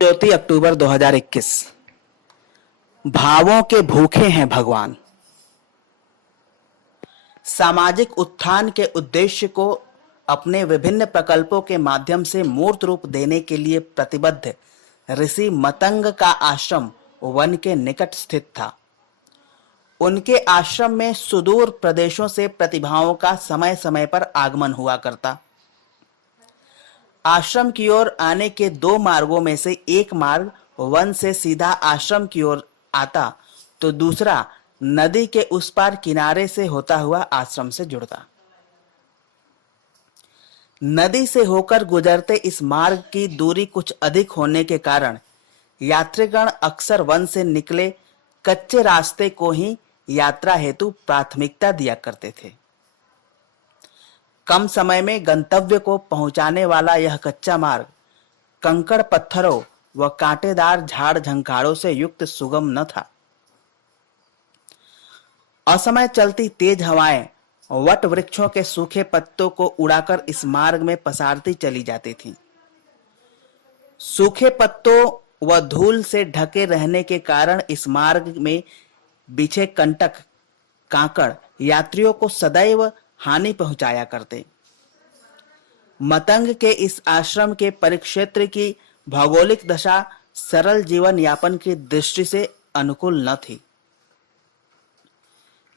ज्योति अक्टूबर 2021। भावों के भूखे हैं भगवान। सामाजिक उत्थान के उद्देश्य को अपने विभिन्न प्रकल्पों के माध्यम से मूर्त रूप देने के लिए प्रतिबद्ध ऋषि मतंग का आश्रम वन के निकट स्थित था। उनके आश्रम में सुदूर प्रदेशों से प्रतिभाओं का समय समय पर आगमन हुआ करता। आश्रम की ओर आने के दो मार्गों में से एक मार्ग वन से सीधा आश्रम की ओर आता तो दूसरा नदी के उस पार किनारे से होता हुआ आश्रम से जुड़ता। नदी से होकर गुजरते इस मार्ग की दूरी कुछ अधिक होने के कारण यात्रीगण अक्सर वन से निकले कच्चे रास्ते को ही यात्रा हेतु प्राथमिकता दिया करते थे। कम समय में गंतव्य को पहुंचाने वाला यह कच्चा मार्ग कंकड़ पत्थरों व कांटेदार झाड़ झंखाड़ों से युक्त सुगम न था। असमय चलती तेज हवाएं वट वृक्षों के सूखे पत्तों को उड़ाकर इस मार्ग में पसारती चली जाती थीं। सूखे पत्तों व धूल से ढके रहने के कारण इस मार्ग में बिछे कंटक कांकड़ यात्रियों को सदैव हानि पहुंचाया करते। मतंग के इस आश्रम के परिक्षेत्र की भौगोलिक दशा सरल जीवन यापन की दृष्टि से अनुकूल न थी।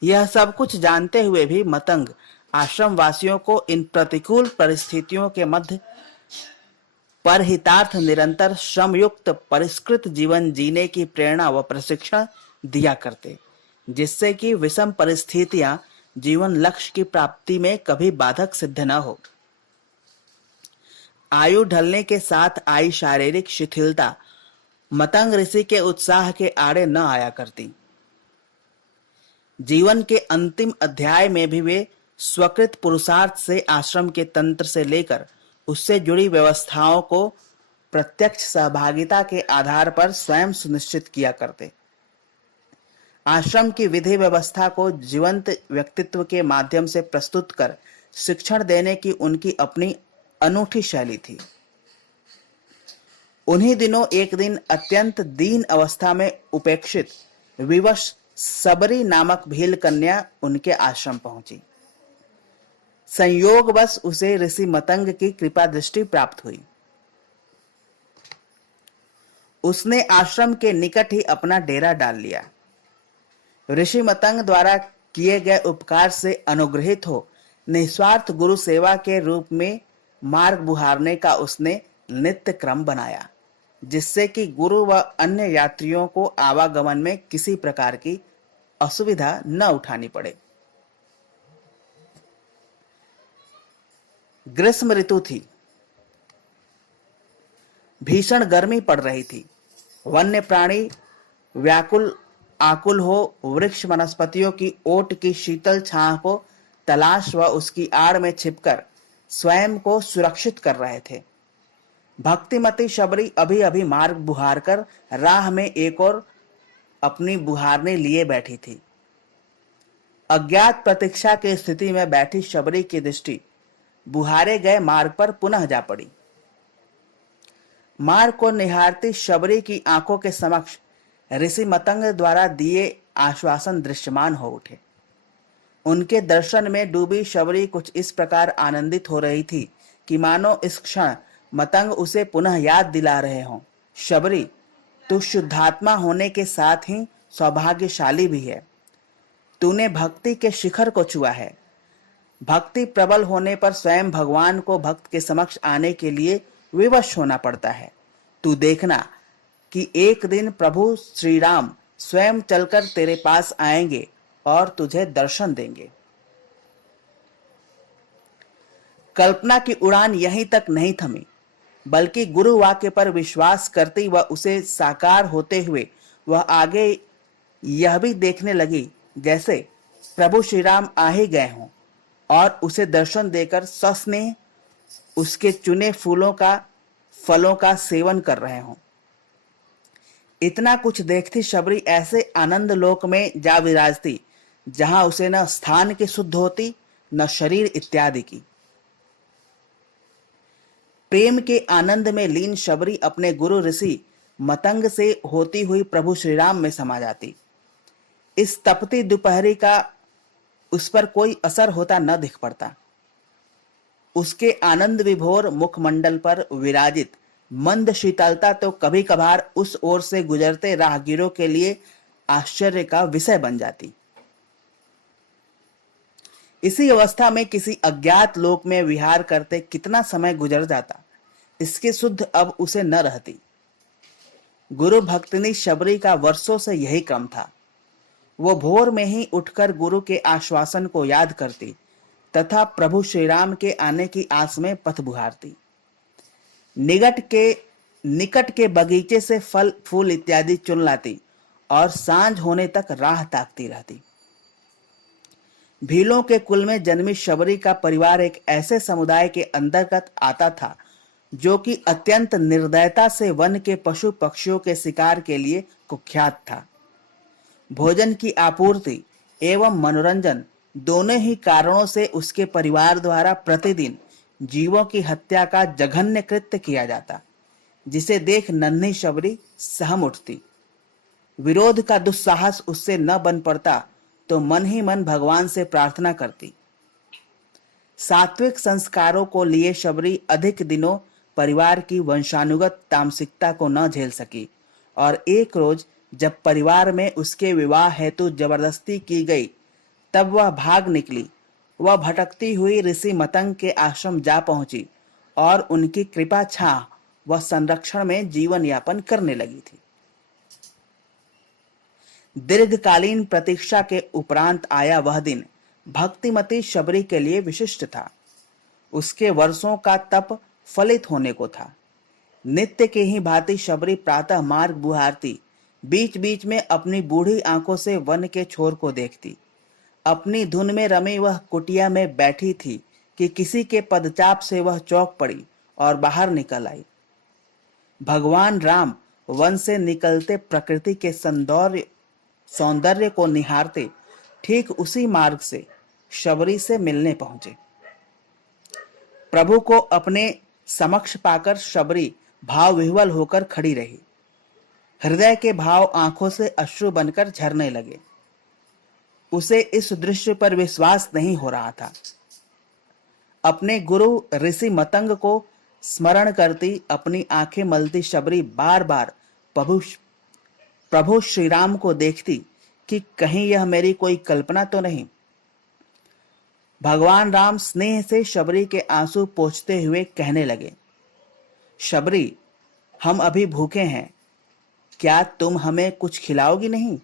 यह सब कुछ जानते हुए भी मतंग आश्रम वासियों को इन प्रतिकूल परिस्थितियों के मध्य परहितार्थ निरंतर श्रमयुक्त परिष्कृत जीवन जीने की प्रेरणा व प्रशिक्षण दिया करते, जिससे कि विषम परिस्थितियां जीवन लक्ष्य की प्राप्ति में कभी बाधक सिद्ध न हो। आयु ढलने के साथ आई शारीरिक शिथिलता मतंग ऋषि के उत्साह के आड़े न आया करती। जीवन के अंतिम अध्याय में भी वे स्वकृत पुरुषार्थ से आश्रम के तंत्र से लेकर उससे जुड़ी व्यवस्थाओं को प्रत्यक्ष सहभागिता के आधार पर स्वयं सुनिश्चित किया करते। आश्रम की विधि व्यवस्था को जीवंत व्यक्तित्व के माध्यम से प्रस्तुत कर शिक्षण देने की उनकी अपनी अनूठी शैली थी। उन्हीं दिनों एक दिन अत्यंत दीन अवस्था में उपेक्षित विवश सबरी नामक भील कन्या उनके आश्रम पहुंची। संयोगवश उसे ऋषि मतंग की कृपा दृष्टि प्राप्त हुई। उसने आश्रम के निकट ही अपना डेरा डाल लिया। ऋषि मतंग द्वारा किए गए उपकार से अनुग्रहित हो निस्वार्थ गुरु सेवा के रूप में मार्ग बुहारने का उसने नित्य क्रम बनाया, जिससे कि गुरु व अन्य यात्रियों को आवागमन में किसी प्रकार की असुविधा न उठानी पड़े। ग्रीष्म ऋतु थी। भीषण गर्मी पड़ रही थी। वन्य प्राणी व्याकुल आकुल हो वृक्ष वनस्पतियों की ओट की शीतल छां को तलाश व उसकी आड़ में छिपकर स्वयं को सुरक्षित कर रहे थे। भक्तिमती शबरी अभी अभी मार्ग बुहार कर राह में एक और अपनी बुहारने लिए बैठी थी। अज्ञात प्रतीक्षा की स्थिति में बैठी शबरी की दृष्टि बुहारे गए मार्ग पर पुनः जा पड़ी। मार्ग को निहारती शबरी की आंखों के समक्ष ऋषि मतंग द्वारा दिए आश्वासन दृश्यमान हो उठे। उनके दर्शन में डूबी शबरी कुछ इस प्रकार आनंदित हो रही थी कि मानो इस क्षण मतंग उसे पुनः याद दिला रहे हों। शबरी, तू शुद्धात्मा होने के साथ ही सौभाग्यशाली भी है। तूने भक्ति के शिखर को छुआ है। भक्ति प्रबल होने पर स्वयं भगवान को भक्त के समक्ष आने के लिए विवश होना पड़ता है। तू देखना कि एक दिन प्रभु श्री राम स्वयं चलकर तेरे पास आएंगे और तुझे दर्शन देंगे। कल्पना की उड़ान यहीं तक नहीं थमी, बल्कि गुरु वाक्य पर विश्वास करती व उसे साकार होते हुए वह आगे यह भी देखने लगी जैसे प्रभु श्री राम आ ही गए हों और उसे दर्शन देकर सस्नेह उसके चुने फलों का सेवन कर रहे हों। इतना कुछ देखती शबरी ऐसे आनंद लोक में जा विराजती जहां उसे न स्थान की शुद्ध होती न शरीर इत्यादि की। प्रेम के आनंद में लीन शबरी अपने गुरु ऋषि मतंग से होती हुई प्रभु श्री राम में समा जाती। इस तपती दोपहरी का उस पर कोई असर होता न दिख पड़ता। उसके आनंद विभोर मुखमंडल पर विराजित मंद शीतलता तो कभी कभार उस ओर से गुजरते राहगीरों के लिए आश्चर्य का विषय बन जाती। इसी अवस्था में किसी अज्ञात लोक में विहार करते कितना समय गुजर जाता, इसकी सुध अब उसे न रहती। गुरु भक्तिनी शबरी का वर्षों से यही क्रम था। वो भोर में ही उठकर गुरु के आश्वासन को याद करती तथा प्रभु श्री राम के आने की आस में पथ बुहारती। निकट के बगीचे से फल फूल इत्यादि चुन लाती और सांझ होने तक राह ताकती रहती। भीलों के कुल में जन्मी शबरी का परिवार एक ऐसे समुदाय के अंतर्गत आता था जो कि अत्यंत निर्दयता से वन के पशु पक्षियों के शिकार के लिए कुख्यात था। भोजन की आपूर्ति एवं मनोरंजन दोनों ही कारणों से उसके परिवार द्वारा प्रतिदिन जीवों की हत्या का जघन्य कृत्य किया जाता, जिसे देख नन्ही शबरी सहम उठती। विरोध का दुस्साहस उससे न बन पड़ता तो मन ही मन भगवान से प्रार्थना करती। सात्विक संस्कारों को लिए शबरी अधिक दिनों परिवार की वंशानुगत तामसिकता को न झेल सकी और एक रोज जब परिवार में उसके विवाह हेतु जबरदस्ती की गई तब वह भाग निकली। वह भटकती हुई ऋषि मतंग के आश्रम जा पहुंची और उनकी कृपा छाह वह संरक्षण में जीवन यापन करने लगी थी। दीर्घकालीन प्रतीक्षा के उपरांत आया वह दिन भक्तिमती शबरी के लिए विशिष्ट था। उसके वर्षों का तप फलित होने को था। नित्य के ही भांति शबरी प्रातः मार्ग बुहारती, बीच बीच में अपनी बूढ़ी आंखों से वन के छोर को देखती। अपनी धुन में रमी वह कुटिया में बैठी थी कि किसी के पदचाप से वह चौंक पड़ी और बाहर निकल आई। भगवान राम वन से निकलते प्रकृति के सौंदर्य को निहारते ठीक उसी मार्ग से शबरी से मिलने पहुंचे। प्रभु को अपने समक्ष पाकर शबरी भाव विह्वल होकर खड़ी रही। हृदय के भाव आंखों से अश्रु बनकर झरने लगे। उसे इस दृश्य पर विश्वास नहीं हो रहा था। अपने गुरु ऋषि मतंग को स्मरण करती अपनी आंखें मलती शबरी बार बार प्रभु श्री राम को देखती कि कहीं यह मेरी कोई कल्पना तो नहीं। भगवान राम स्नेह से शबरी के आंसू पोंछते हुए कहने लगे, शबरी, हम अभी भूखे हैं, क्या तुम हमें कुछ खिलाओगी नहीं?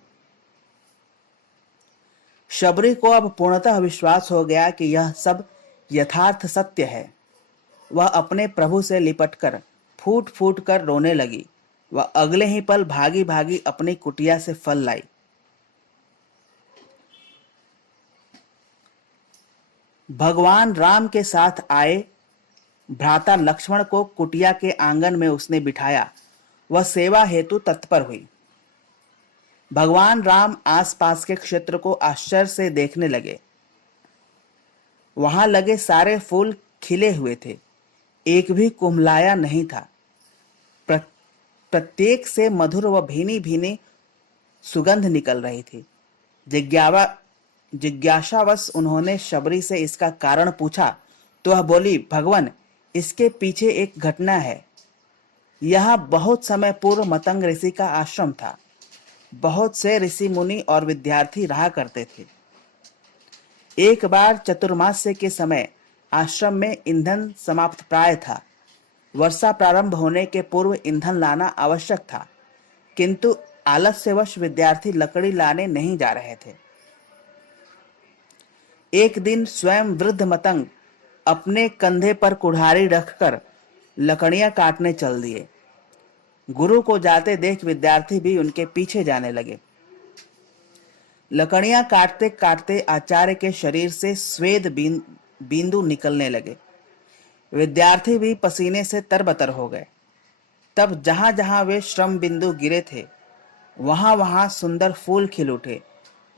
शबरी को अब पूर्णतः विश्वास हो गया कि यह सब यथार्थ सत्य है। वह अपने प्रभु से लिपटकर फूट फूट कर रोने लगी। वह अगले ही पल भागी भागी अपनी कुटिया से फल लाई। भगवान राम के साथ आए भ्राता लक्ष्मण को कुटिया के आंगन में उसने बिठाया। वह सेवा हेतु तत्पर हुई। भगवान राम आसपास के क्षेत्र को आश्चर्य से देखने लगे। वहां लगे सारे फूल खिले हुए थे, एक भी कुम्हलाया नहीं था। प्रत्येक से मधुर व भीनी भीनी सुगंध निकल रही थी। जिज्ञासावश उन्होंने शबरी से इसका कारण पूछा तो वह बोली, भगवान, इसके पीछे एक घटना है। यहाँ बहुत समय पूर्व मतंग ऋषि का आश्रम था। बहुत से ऋषि मुनि और विद्यार्थी रहा करते थे। एक बार चतुर्मास्य के समय आश्रम में ईंधन समाप्त प्राय था। वर्षा प्रारंभ होने के पूर्व ईंधन लाना आवश्यक था, किंतु आलस्यवश विद्यार्थी लकड़ी लाने नहीं जा रहे थे। एक दिन स्वयं वृद्ध मतंग अपने कंधे पर कुल्हाड़ी रखकर लकड़ियां काटने चल दिए। गुरु को जाते देख विद्यार्थी भी उनके पीछे जाने लगे। लकड़ियां काटते काटते आचार्य के शरीर से स्वेद बिंदु निकलने लगे। विद्यार्थी भी पसीने से तरबतर हो गए। तब जहां जहां वे श्रम बिंदु गिरे थे वहां वहां सुंदर फूल खिल उठे,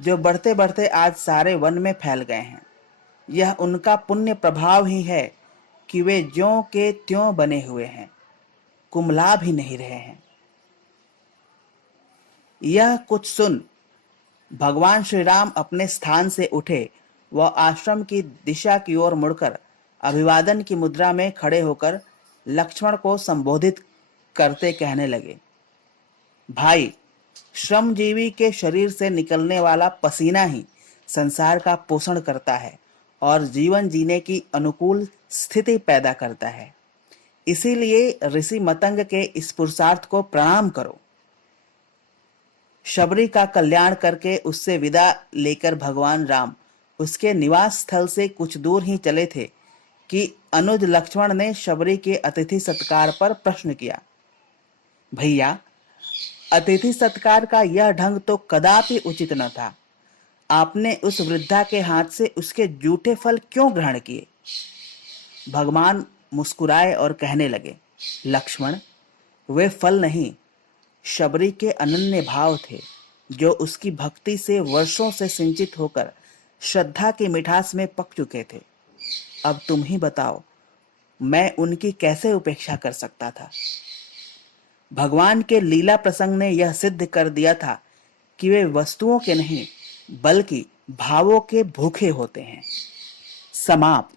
जो बढ़ते बढ़ते आज सारे वन में फैल गए हैं। यह उनका पुण्य प्रभाव ही है कि वे ज्यों के त्यों बने हुए हैं, कुम्हला भी नहीं रहे हैं। यह कुछ सुन भगवान श्री राम अपने स्थान से उठे व आश्रम की दिशा की ओर मुड़कर अभिवादन की मुद्रा में खड़े होकर लक्ष्मण को संबोधित करते कहने लगे, भाई, श्रमजीवी के शरीर से निकलने वाला पसीना ही संसार का पोषण करता है और जीवन जीने की अनुकूल स्थिति पैदा करता है। इसीलिए ऋषि मतंग के इस पुरुषार्थ को प्रणाम करो। शबरी का कल्याण करके उससे विदा लेकर भगवान राम उसके निवास स्थल से कुछ दूर ही चले थे कि अनुज लक्ष्मण ने शबरी के अतिथि सत्कार पर प्रश्न किया, भैया, अतिथि सत्कार का यह ढंग तो कदापि उचित न था। आपने उस वृद्धा के हाथ से उसके जूठे फल क्यों ग्रहण किए? भगवान मुस्कुराए और कहने लगे, लक्ष्मण, वे फल नहीं, शबरी के अनन्य भाव थे, जो उसकी भक्ति से वर्षों से सिंचित होकर श्रद्धा की मिठास में पक चुके थे। अब तुम ही बताओ, मैं उनकी कैसे उपेक्षा कर सकता था? भगवान के लीला प्रसंग ने यह सिद्ध कर दिया था कि वे वस्तुओं के नहीं बल्कि भावों के भूखे होते हैं। समाप्त।